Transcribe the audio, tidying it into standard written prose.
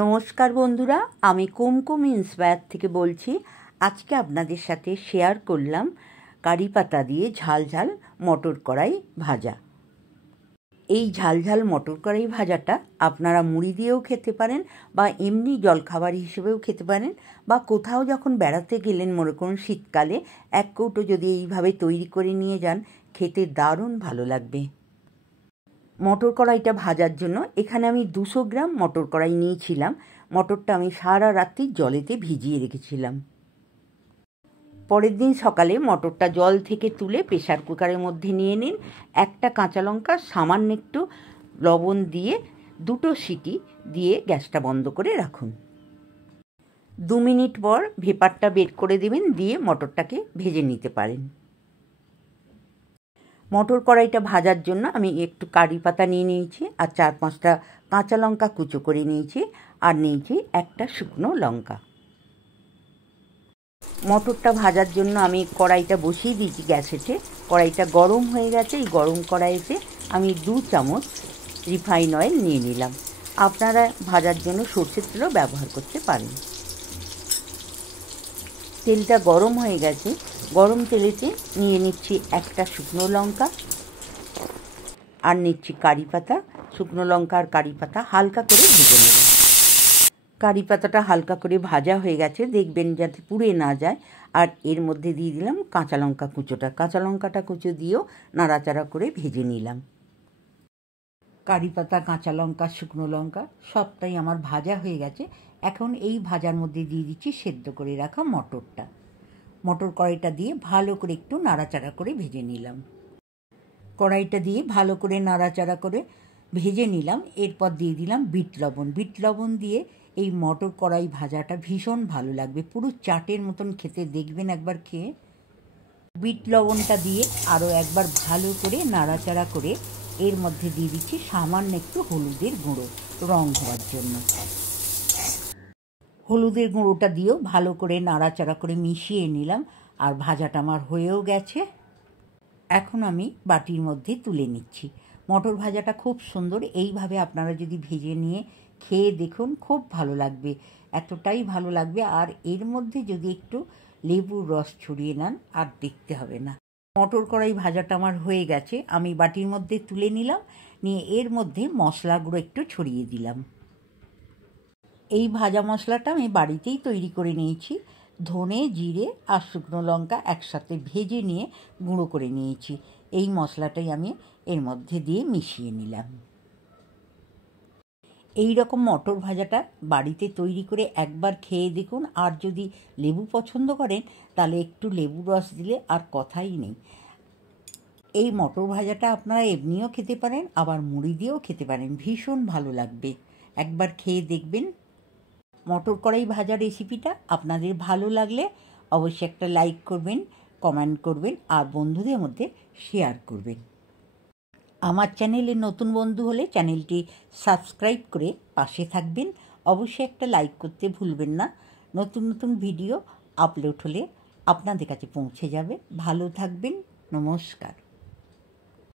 নমস্কার বন্ধুরা, আমি কুমকুম ইন্সপায়ার থেকে বলছি। আজকে আপনাদের সাথে শেয়ার করলাম কারি পাতা দিয়ে ঝাল ঝাল মটর কড়াই ভাজা। এই ঝাল ঝাল মটর কড়াই ভাজাটা আপনারা মুড়ি দিয়েও খেতে পারেন বা এমনি জলখাবার হিসেবেও খেতে পারেন, বা কোথাও যখন বেড়াতে গেলেন, মনে করুন শীতকালে, এক কৌটো যদি এইভাবে তৈরি করে নিয়ে যান, খেতে দারুণ ভালো লাগবে। মটর কড়াইটা ভাজার জন্য এখানে আমি 200 গ্রাম মটর কড়াই নিয়েছিলাম। মটরটা আমি সারা রাত্রি জলেতে ভিজিয়ে রেখেছিলাম। পরের দিন সকালে মটরটা জল থেকে তুলে প্রেসার কুকারের মধ্যে নিয়ে নিন। একটা কাঁচা লঙ্কা, সামান্য একটু লবণ দিয়ে 2টো সিটি দিয়ে গ্যাসটা বন্ধ করে রাখুন। 2 মিনিট পর ভেপারটা বের করে দেবেন, দিয়ে মটরটাকে ভেজে নিতে পারেন। মটর কড়াইটা ভাজার জন্য আমি একটু কারি পাতা নিয়ে নিয়েছি, আর 4-5টা কাঁচা লঙ্কা কুচো করে নিয়েছি, আর নিয়েছি একটা শুকনো লঙ্কা। মটরটা ভাজার জন্য আমি কড়াইটা বসিয়ে দিয়েছি গ্যাসেতে। কড়াইটা গরম হয়ে গেছে। এই গরম কড়াইতে আমি 2 চামচ রিফাইন অয়েল নিয়ে নিলাম। আপনারা ভাজার জন্য সরষের তেলও ব্যবহার করতে পারেন। তেলটা গরম হয়ে গেছে। গরম তেলেতে নিয়ে নিচ্ছি একটা শুকনো লঙ্কা, আর নিচ্ছি কারি পাতা। শুকনো লঙ্কা আর কারি পাতা হালকা করে ভেজে নেব। কারি পাতাটা হালকা করে ভাজা হয়ে গেছে, দেখবেন যাতে পুড়ে না যায়। আর এর মধ্যে দিয়ে দিলাম কাঁচা লঙ্কা কুচোটা। কাঁচা লঙ্কাটা কুচো দিয়েও নাড়াচাড়া করে ভেজে নিলাম। কারি পাতা, কাঁচা লঙ্কা, শুকনো লঙ্কা সবটাই আমার ভাজা হয়ে গেছে। এখন এই ভাজার মধ্যে দিয়ে দিচ্ছি সেদ্ধ করে রাখা মটরটা। মটর কড়াইটা দিয়ে ভালো করে একটু নাড়াচাড়া করে ভেজে নিলাম। কড়াইটা দিয়ে ভালো করে নাড়াচাড়া করে ভেজে নিলাম। এরপর দিয়ে দিলাম বিট লবণ। বিট লবণ দিয়ে এই মটর কড়াই ভাজাটা ভীষণ ভালো লাগবে, পুরো চাটের মতন খেতে, দেখবেন একবার খেয়ে। বিট লবণটা দিয়ে আরও একবার ভালো করে নাড়াচাড়া করে এর মধ্যে দিয়ে দিচ্ছি সামান্য একটু হলুদের গুঁড়ো, রং হওয়ার জন্য। হলুদের গুঁড়োটা দিয়েও ভালো করে নাড়াচাড়া করে মিশিয়ে নিলাম। আর ভাজাটা আমার হয়েও গেছে। এখন আমি বাটির মধ্যে তুলে নিচ্ছি। মটর ভাজাটা খুব সুন্দর। এইভাবে আপনারা যদি ভেজে নিয়ে খেয়ে দেখুন, খুব ভালো লাগবে, এতটাই ভালো লাগবে। আর এর মধ্যে যদি একটু লেবুর রস ছড়িয়ে নেন, আর দেখতে হবে না। মটর কড়াই ভাজাটা আমার হয়ে গেছে। আমি বাটির মধ্যে তুলে নিলাম, নিয়ে এর মধ্যে মশলাগুলো একটু ছড়িয়ে দিলাম। এই ভাজা মশলাটা আমি বাড়িতেই তৈরি করে নিয়েছি। ধনে, জিরে আর শুকনো লঙ্কা একসাথে ভেজে নিয়ে গুঁড়ো করে নিয়েছি। এই মশলাটাই আমি এর মধ্যে দিয়ে মিশিয়ে নিলাম। এই রকম মটর ভাজাটা বাড়িতে তৈরি করে একবার খেয়ে দেখুন। আর যদি লেবু পছন্দ করেন, তাহলে একটু লেবু রস দিলে আর কথাই নেই। এই মটর ভাজাটা আপনারা এমনিও খেতে পারেন, আবার মুড়ি দিয়েও খেতে পারেন, ভীষণ ভালো লাগবে। একবার খেয়ে দেখবেন। মটর কড়াই ভাজা রেসিপিটা আপনাদের ভালো লাগলে অবশ্যই একটা লাইক করবেন, কমেন্ট করবেন, আর বন্ধুদের মধ্যে শেয়ার করবেন। আমার চ্যানেলে নতুন বন্ধু হলে চ্যানেলটি সাবস্ক্রাইব করে পাশে থাকবেন। অবশ্যই একটা লাইক করতে ভুলবেন না। নতুন নতুন ভিডিও আপলোড হলে আপনাদের কাছে পৌঁছে যাবে। ভালো থাকবেন। নমস্কার।